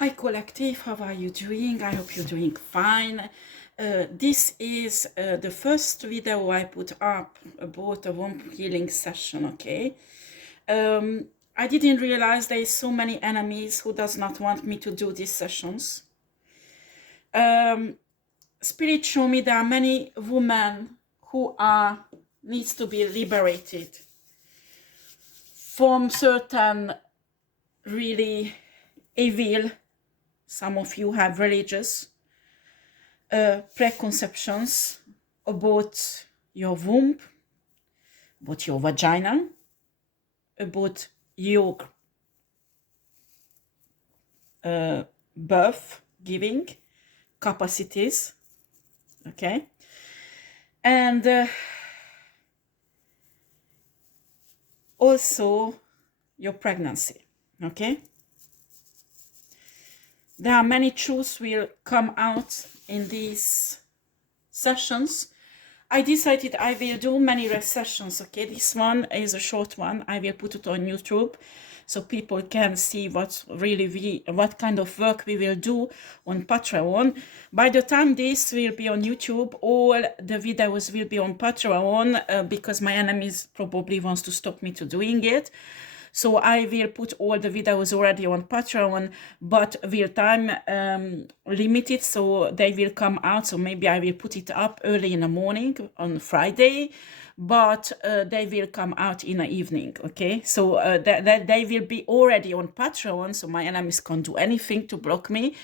Hi collective, how are you doing? I hope you're doing fine. This is the first video I put up about a womb healing session, okay? I didn't realize there is so many enemies who does not want me to do these sessions. Spirit show me there are many women who needs to be liberated from certain really evil, some of you have religious preconceptions about your womb, about your vagina, about your birth giving capacities, okay? And also your pregnancy, okay? There are many truths will come out in these sessions. I decided I will do many sessions, okay? This one is a short one. I will put it on YouTube so people can see what kind of work we will do on Patreon. By the time this will be on YouTube, all the videos will be on Patreon because my enemies probably wants to stop me to doing it. So I will put all the videos already on Patreon, but will time limited, so they will come out. So maybe I will put it up early in the morning on Friday, but they will come out in the evening, okay? So that they will be already on Patreon, so my enemies can't do anything to block me.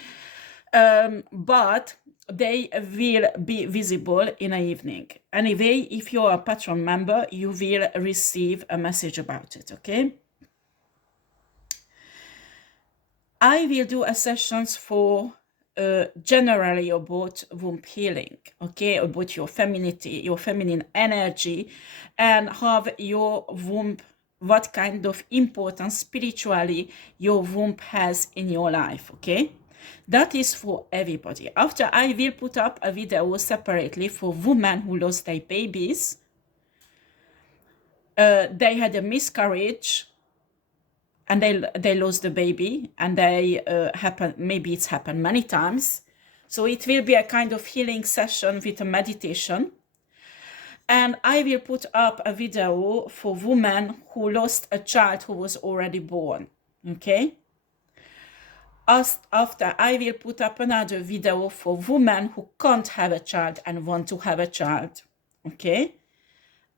But they will be visible in the evening. Anyway, if you're a Patreon member, you will receive a message about it, okay? I will do a sessions for generally about womb healing, okay, about your femininity, your feminine energy, and how your womb, what kind of importance spiritually your womb has in your life, okay? That is for everybody. After I will put up a video separately for women who lost their babies. They had a miscarriage and they lost the baby, and maybe it's happened many times. So it will be a kind of healing session with a meditation. And I will put up a video for women who lost a child who was already born, okay? After, I will put up another video for women who can't have a child and want to have a child, okay?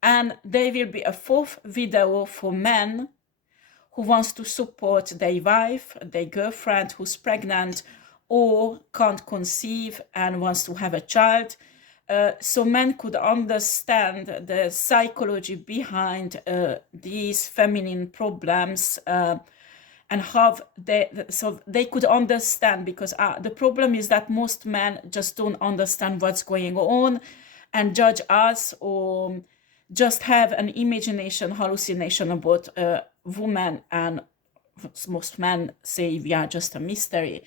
And there will be a fourth video for men who wants to support their wife, their girlfriend who's pregnant or can't conceive and wants to have a child. So men could understand the psychology behind these feminine problems and how they could understand, because the problem is that most men just don't understand what's going on and judge us, or just have an imagination hallucination about women, and most men say we are just a mystery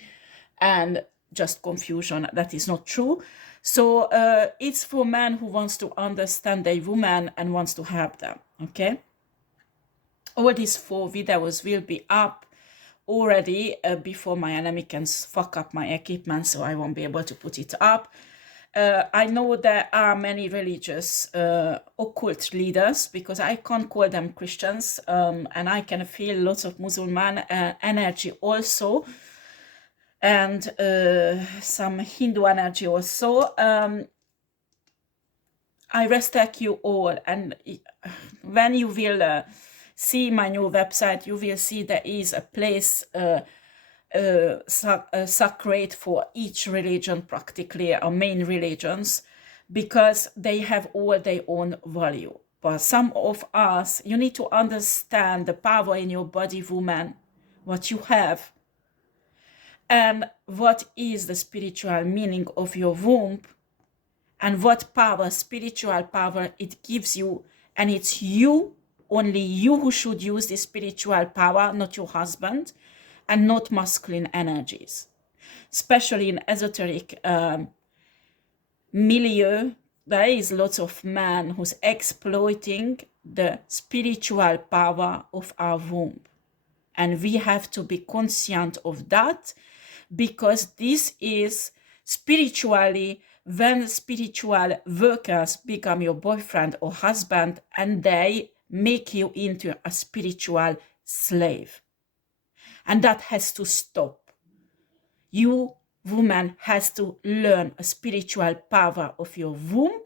and just confusion. That is not true. So it's for men who wants to understand their woman and wants to help them, okay? All these 4 videos will be up already before my enemy can fuck up my equipment, so I won't be able to put it up. I know there are many religious occult leaders, because I can't call them Christians, and I can feel lots of Muslim energy also, and some Hindu energy also. I respect you all, and when you will see my new website, you will see there is a place sacred for each religion, practically, or main religions, because they have all their own value. But some of us, you need to understand the power in your body, woman, what you have, and what is the spiritual meaning of your womb, and what power, spiritual power, it gives you. And it's you, only you, who should use this spiritual power, not your husband, and not masculine energies. Especially in esoteric milieu, there is lots of men who's exploiting the spiritual power of our womb. And we have to be conscient of that, because this is spiritually, when spiritual workers become your boyfriend or husband, and they make you into a spiritual slave. And that has to stop. You, woman, has to learn a spiritual power of your womb.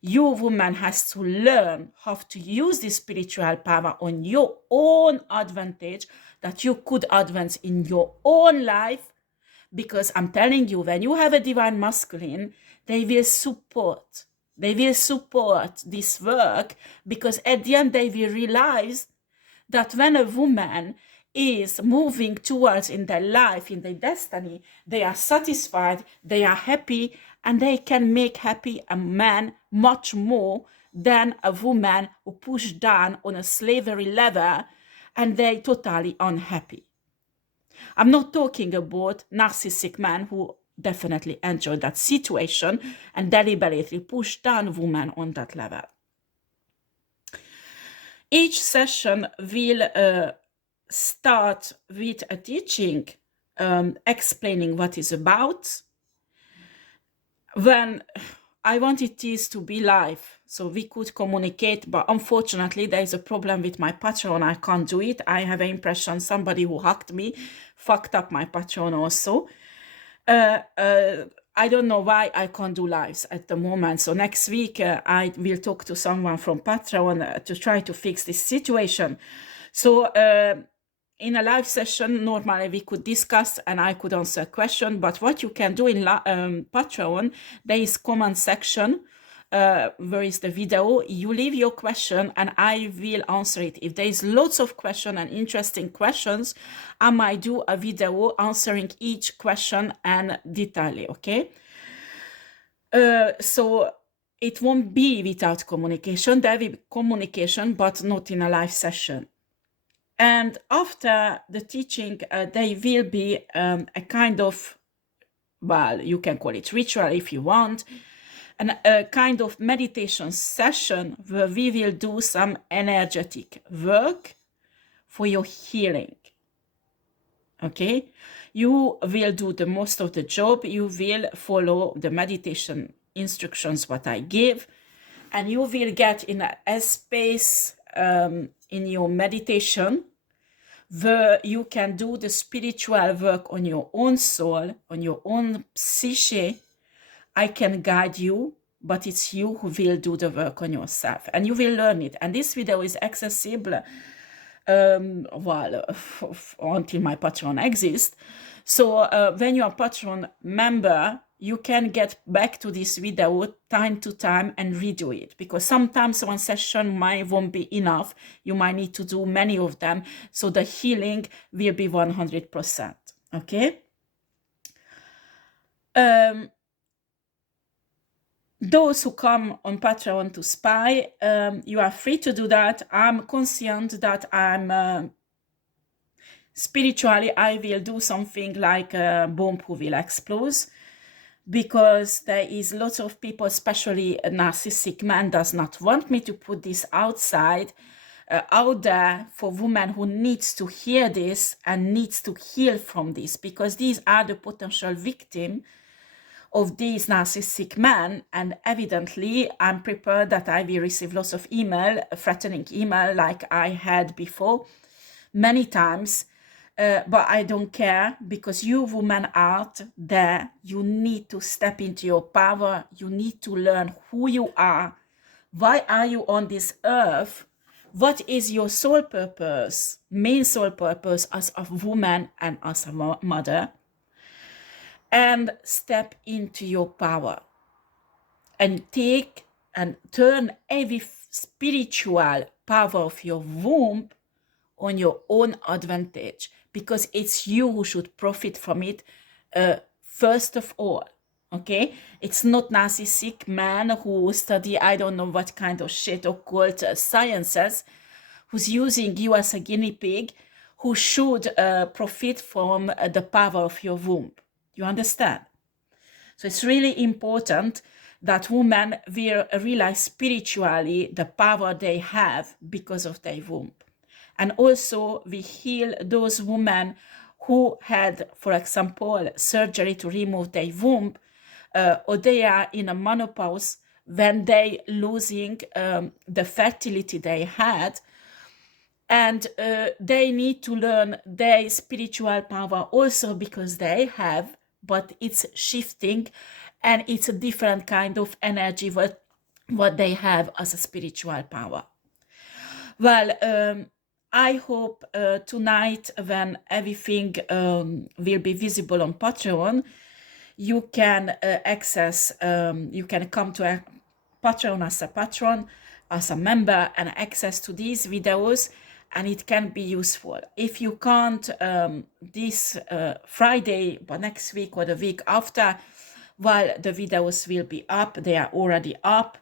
You, woman, has to learn how to use this spiritual power on your own advantage, that you could advance in your own life. Because I'm telling you, when you have a divine masculine, they will support this work, because at the end they will realize that when a woman is moving towards in their life, in their destiny, they are satisfied, they are happy, and they can make happy a man much more than a woman who pushed down on a slavery level and they totally unhappy. I'm not talking about narcissistic men who definitely enjoy that situation and deliberately push down women on that level. Each session will start with a teaching explaining what it's about. When I wanted this to be live, so we could communicate, but unfortunately there is a problem with my Patreon. I can't do it. I have an impression somebody who hacked me fucked up my Patreon also. I don't know why I can't do lives at the moment. So next week I will talk to someone from Patreon to try to fix this situation. So in a live session, normally we could discuss and I could answer a question. But what you can do in Patreon, there is comment section. Where is the video? You leave your question and I will answer it. If there is lots of questions and interesting questions, I might do a video answering each question and detail, okay? So it won't be without communication. There will be communication, but not in a live session. And after the teaching, there will be a kind of, well, you can call it ritual if you want, and a kind of meditation session where we will do some energetic work for your healing. Okay? You will do the most of the job. You will follow the meditation instructions what I give, and you will get in a space in your meditation where you can do the spiritual work on your own soul, on your own psyche. I can guide you, but it's you who will do the work on yourself, and you will learn it. And this video is accessible until my Patreon exists. So when you're a Patreon member, you can get back to this video time to time and redo it, because sometimes one session won't be enough. You might need to do many of them, so the healing will be 100%. Okay? Those who come on Patreon to spy, you are free to do that. I'm conscient that I'm spiritually, I will do something like a bomb who will explode, because there is lots of people, especially a narcissistic man, does not want me to put this outside, out there for women who needs to hear this and needs to heal from this, because these are the potential victims of these narcissistic men. And evidently I'm prepared that I will receive lots of email, threatening email like I had before many times, but I don't care, because you women out there, you need to step into your power. You need to learn who you are. Why are you on this earth? What is your soul purpose, main soul purpose as a woman and as a mother? And step into your power and take and turn every spiritual power of your womb on your own advantage, because it's you who should profit from it first of all. Okay? It's not narcissistic man who study I don't know what kind of shit occult sciences, who's using you as a guinea pig, who should profit from the power of your womb. You understand? So it's really important that women will realize spiritually the power they have because of their womb. And also we heal those women who had, for example, surgery to remove their womb, or they are in a menopause when they losing the fertility they had, and they need to learn their spiritual power also, because they have, but it's shifting, and it's a different kind of energy what they have as a spiritual power. Well, I hope tonight, when everything will be visible on Patreon, you can access, you can come to a Patreon as a patron, as a member, and access to these videos, and it can be useful. If you can't this Friday, but next week or the week after, well, the videos will be up. They are already up.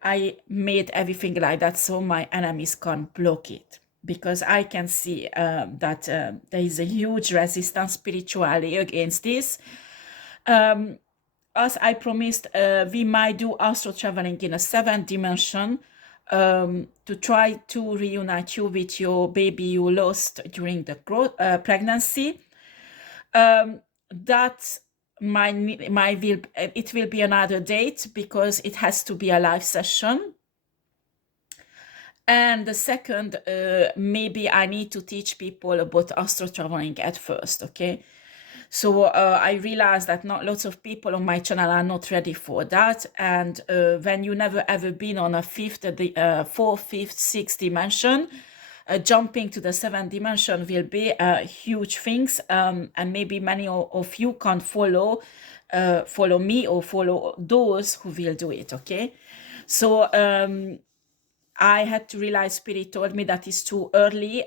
I made everything like that so my enemies can't block it, because I can see that there is a huge resistance spiritually against this. As I promised, we might do astral traveling in a 7th dimension, to try to reunite you with your baby you lost during the pregnancy. That it will be another date, because it has to be a live session. And the second, maybe I need to teach people about astral traveling at first, okay? So I realized that not lots of people on my channel are not ready for that. And when you never ever been on a 4th, 5th, 6th dimension, jumping to the 7th dimension will be huge things. And maybe many of you can't follow me or follow those who will do it, okay? So I had to realize, Spirit told me that it's too early,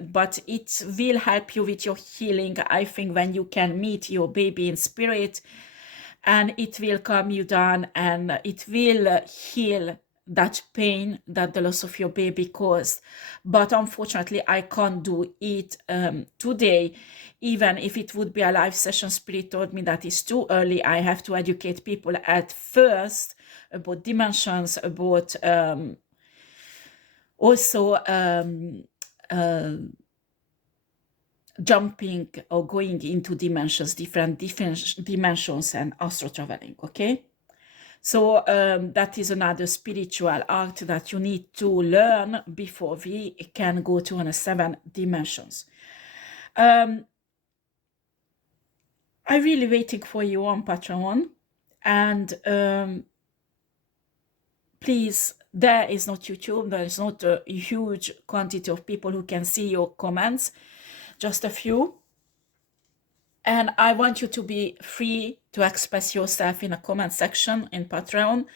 but it will help you with your healing, I think, when you can meet your baby in spirit, and it will calm you down, and it will heal that pain that the loss of your baby caused. But unfortunately, I can't do it today. Even if it would be a live session, Spirit told me that it's too early. I have to educate people at first about dimensions, about also jumping or going into dimensions, different dimensions, and astral traveling, okay? So that is another spiritual art that you need to learn before we can go to on a 7 dimensions. I'm really waiting for you on Patreon, and please, there is not YouTube, there is not a huge quantity of people who can see your comments, just a few. And I want you to be free to express yourself in a comment section in Patreon.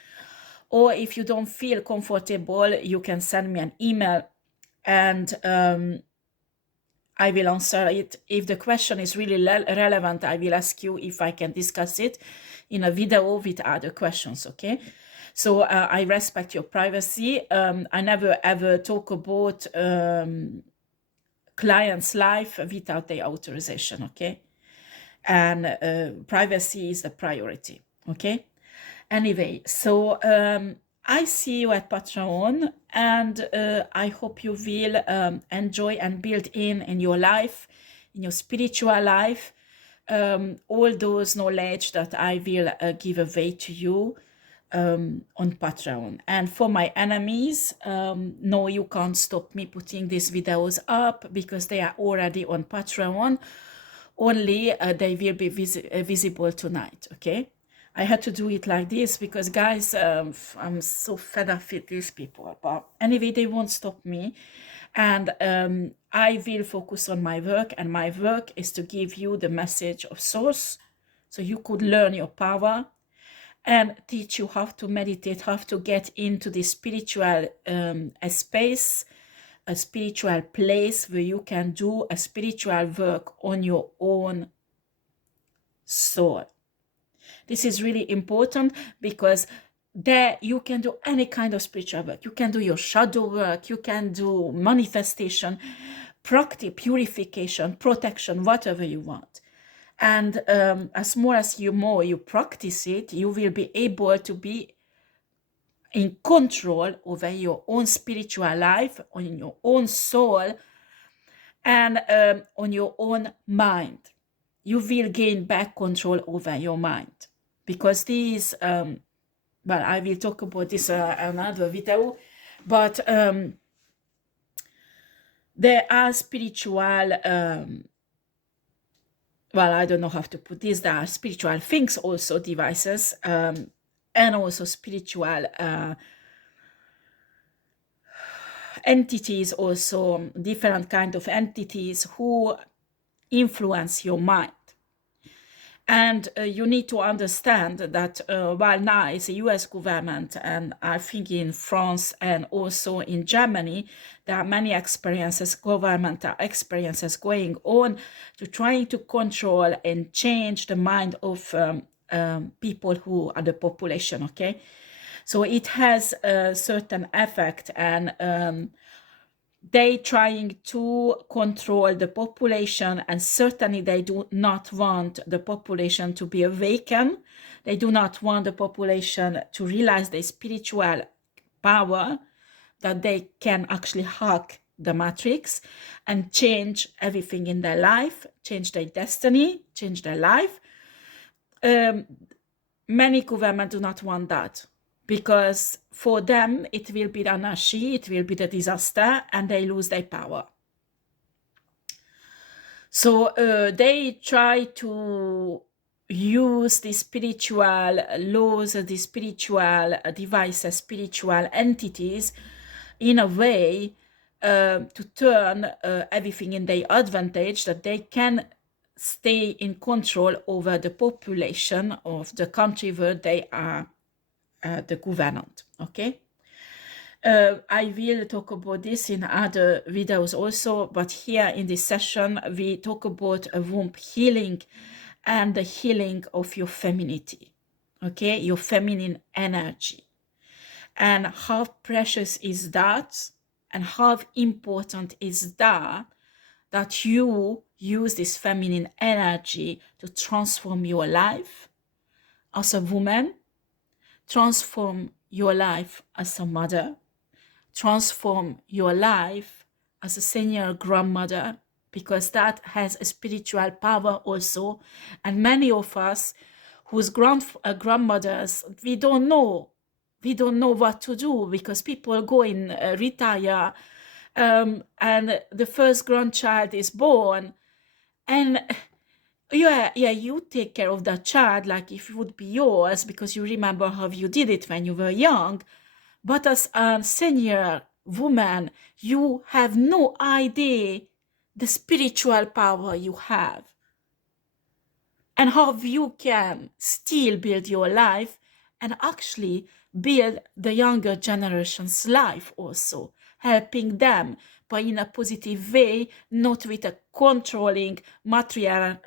Or if you don't feel comfortable, you can send me an email, and I will answer it. If the question is really relevant, I will ask you if I can discuss it in a video with other questions, okay? So I respect your privacy. I never ever talk about clients' life without their authorization, okay? And privacy is the priority, okay? Anyway, so I see you at Patreon, and I hope you will enjoy and build in your life, in your spiritual life, all those knowledge that I will give away to you on Patreon. And for my enemies, no, you can't stop me putting these videos up, because they are already on Patreon. Only they will be visible tonight, okay? I had to do it like this because, guys, I'm so fed up with these people. But anyway, they won't stop me. And I will focus on my work. And my work is to give you the message of Source, so you could learn your power, and teach you how to meditate, how to get into the spiritual space, a spiritual place where you can do a spiritual work on your own soul. This is really important, because there you can do any kind of spiritual work. You can do your shadow work, you can do manifestation, practice, purification, protection, whatever you want. And as more you practice it, you will be able to be in control over your own spiritual life, on your own soul, and on your own mind. You will gain back control over your mind, because these, well, I will talk about this another video, but there are spiritual, well, I don't know how to put this, there are spiritual things also, devices, and also spiritual entities, also different kind of entities who influence your mind. And you need to understand that while now it's the US government, and I think in France and also in Germany, there are many experiences, governmental experiences going on to trying to control and change the mind of people who are the population, okay? So it has a certain effect, and they trying to control the population, and certainly they do not want the population to be awakened. They do not want the population to realize their spiritual power, that they can actually hack the matrix and change everything in their life, change their destiny, change their life. Many governments do not want that, because for them it will be the anarchy, it will be the disaster, and they lose their power. So they try to use the spiritual laws, the spiritual devices, spiritual entities in a way to turn everything in their advantage, that they can stay in control over the population of the country where they are the government, okay? I will talk about this in other videos also, but here in this session, we talk about a womb healing and the healing of your femininity, okay? Your feminine energy. And how precious is that, and how important is that you use this feminine energy to transform your life as a woman, transform your life as a mother, transform your life as a senior grandmother, because that has a spiritual power also. And many of us whose grandmothers, we don't know what to do, because people go in retire, and the first grandchild is born, and you take care of that child like if it would be yours, because you remember how you did it when you were young. But as a senior woman, you have no idea the spiritual power you have, and how you can still build your life and actually build the younger generation's life also, helping them, but in a positive way, not with a controlling matriarch.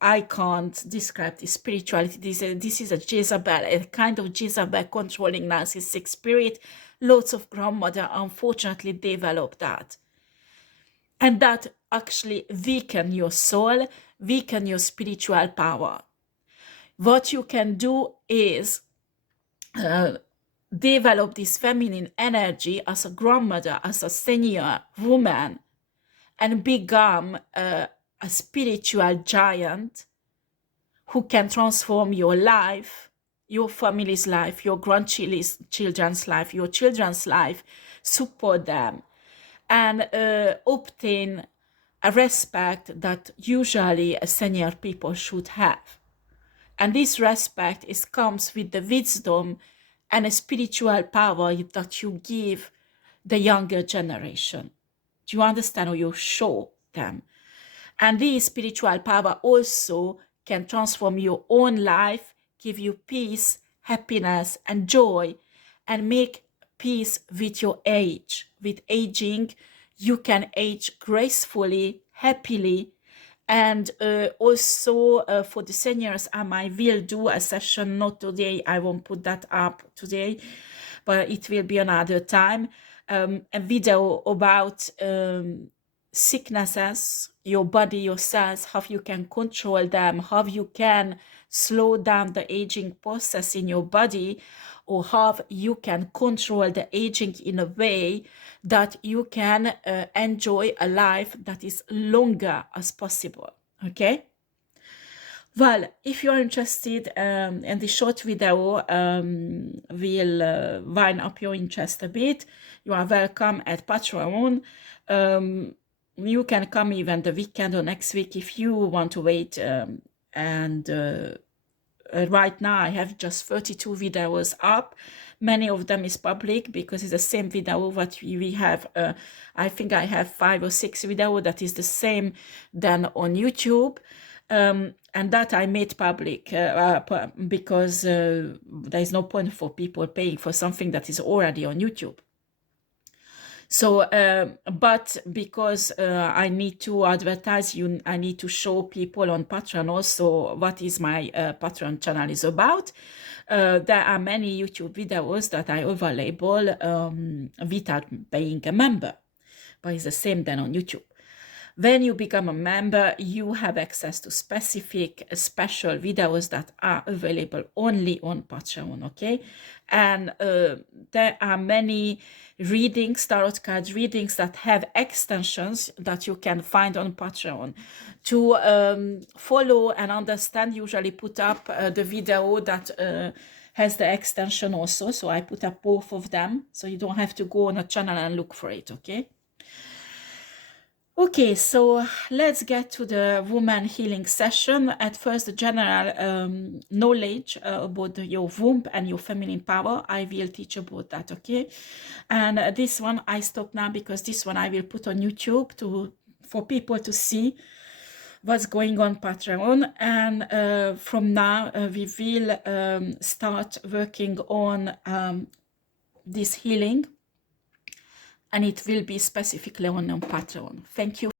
I can't describe this spirituality. This is a Jezebel, a kind of Jezebel controlling narcissistic spirit. Lots of grandmother unfortunately develop that. And that actually weaken your soul, weaken your spiritual power. What you can do is develop this feminine energy as a grandmother, as a senior woman, and become a spiritual giant who can transform your life, your family's life, your grandchildren's life, your children's life, support them, and obtain a respect that usually a senior people should have. And this respect comes with the wisdom and a spiritual power that you give the younger generation. Do you understand? Or you show them? And this spiritual power also can transform your own life, give you peace, happiness, and joy, and make peace with your age. With aging, you can age gracefully, happily, and also for the seniors, I will do a session, not today, I won't put that up today, but it will be another time, a video about sicknesses, your body, your cells, how you can control them, how you can slow down the aging process in your body, or how you can control the aging in a way that you can enjoy a life that is longer as possible. Okay? Well, if you're interested in the short video, will wind up your interest a bit. You are welcome at Patreon. You can come even the weekend or next week if you want to wait. Right now I have just 32 videos up. Many of them is public because it's the same video what we have. I think I have 5 or 6 videos that is the same than on YouTube. And that I made public because there is no point for people paying for something that is already on YouTube. So, but because I need to advertise you, I need to show people on Patreon also what is my Patreon channel is about. There are many YouTube videos that are available without being a member, but it's the same then on YouTube. When you become a member, you have access to specific special videos that are available only on Patreon, okay? And there are many readings, tarot card readings that have extensions that you can find on Patreon. To follow and understand, usually put up the video that has the extension also. So I put up both of them, so you don't have to go on a channel and look for it, okay? Okay, so let's get to the woman healing session. At first, the general knowledge about your womb and your feminine power. I will teach about that, okay? And this one I stop now because this one I will put on YouTube for people to see what's going on Patreon. And from now, we will start working on this healing. And it will be specifically on Patreon. Thank you.